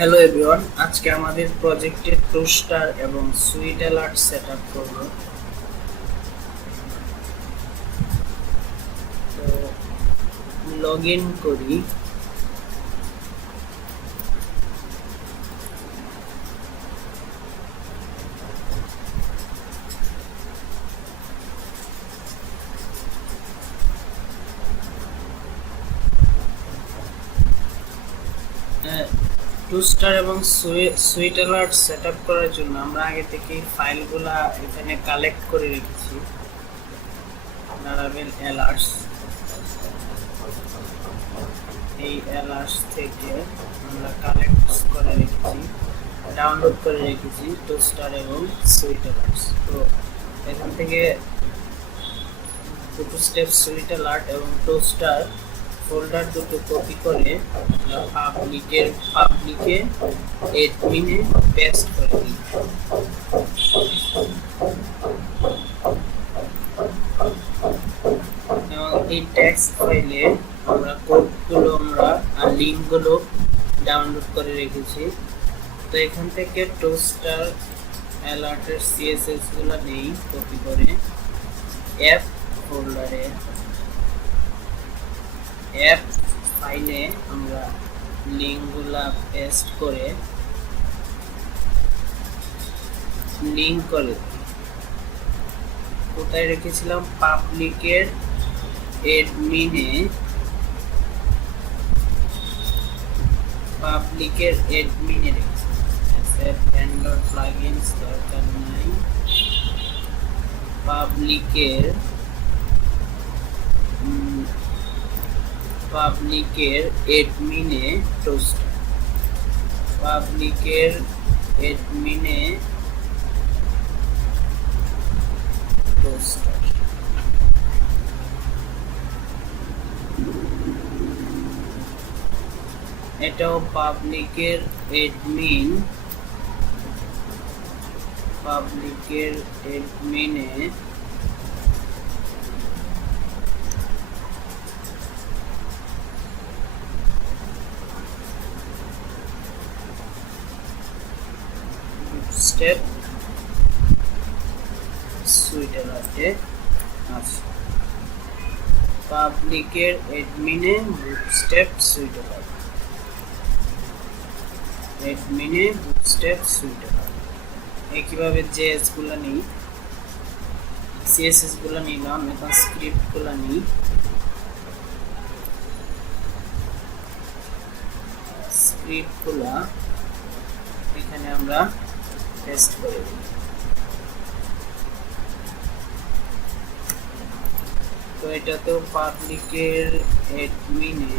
Hello everyone, আজকে আমাদের প্রজেক্টে টোস্টার এবং সুইট অ্যালার্ট সেটআপ করব। তো লগইন করি। টোস্টার এবং সুইট অ্যালার্ট সেটআপ করার জন্য আমরা আগে থেকে ফাইলগুলা এখানে কালেক্ট করে রেখেছি। Laravel অ্যালার্টস, এই অ্যালার্টস থেকে আমরা কালেক্ট করে রেখেছি, ডাউনলোড করে রেখেছি টোস্টার এবং সুইট অ্যালার্টস। তো এখান থেকে দুটো স্টেপ সুইট অ্যালার্ট এবং টোস্টার ফোল্ডার দুটো কপি করে পাবলিকে অ্যাডমিনে পেস্ট করে দিই। এবং এই টেক্সট ফাইলে আমরা কোডগুলো আর লিঙ্কগুলো ডাউনলোড করে রেখেছি। তো এখান থেকে টোস্টার অ্যালার্টের সিএসএস গুলো নেই কপি করে অ্যাপ ফোল্ডারে, অ্যাপ ফাইলে আমরা লিঙ্কগুলা পেস্ট করে লিঙ্ক করে কোথায় রেখেছিলাম, পাবলিকের অ্যাডমিনে রেখেছি। ভেন্ডর প্লাগইনস দরকার নাই, পাবলিকের অ্যাডমিনে টোস্টার, পাবলিকের অ্যাডমিনে টোস্টার। এটাও পাবলিকের অ্যাডমিনে স্টেপ সুইট অ্যালার্টে আছে। পাবলিকের অ্যাডমিনে বুটস্ট্র্যাপ সুইট অ্যালার্ট, একইভাবে জেএস গুলো নিই, সিএসএস গুলো নিলাম, এখন স্ক্রিপ্ট গুলো নিই। স্ক্রিপ্ট গুলা এখানে আমরা পেস্ট করে দিই। তো এটাতেও পাবলিকের অ্যাডমিনে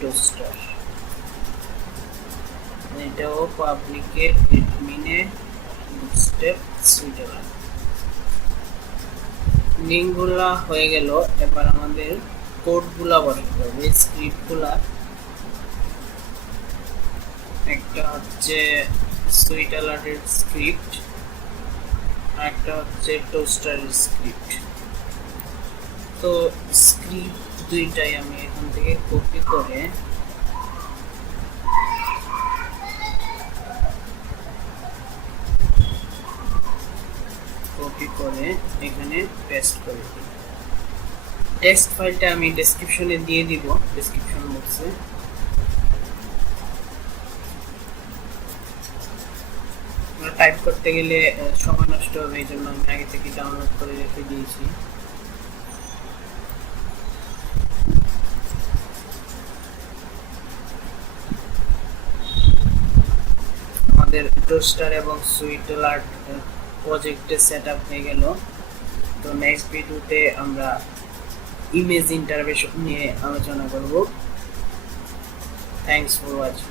টোস্টার, এটাও পাবলিকের অ্যাডমিনে বুটস্ট্র্যাপ সুইট অ্যালার্ট। লিঙ্কগুলা হয়ে গেল। এবার আমাদের কোডগুলা বসাতে হবে, স্ক্রিপ্টগুলা। একটা হচ্ছে সুইট অ্যালার্টের স্ক্রিপ্ট, একটা হচ্ছে টোস্টারের স্ক্রিপ্ট। তো স্ক্রিপ্ট দুইটাই আমি এখান থেকে কপি করে এখানে পেস্ট করে দিই। টেক্সট ফাইলটা আমি ডেসক্রিপশনে দিয়ে দিব, ডেসক্রিপশন বক্সে। টাইপ করতে গেলে সময় নষ্ট হবে, এই জন্য আমি আগে থেকে ডাউনলোড করে রেখে দিয়েছি। আমাদের টোস্টার এবং সুইট অ্যালার্ট প্রজেক্টে সেটআপ হয়ে গেল। তো নেক্সট ভিডিওতে আমরা ইমেজ ইন্টারভেশন নিয়ে আলোচনা করব। Thanks for watching.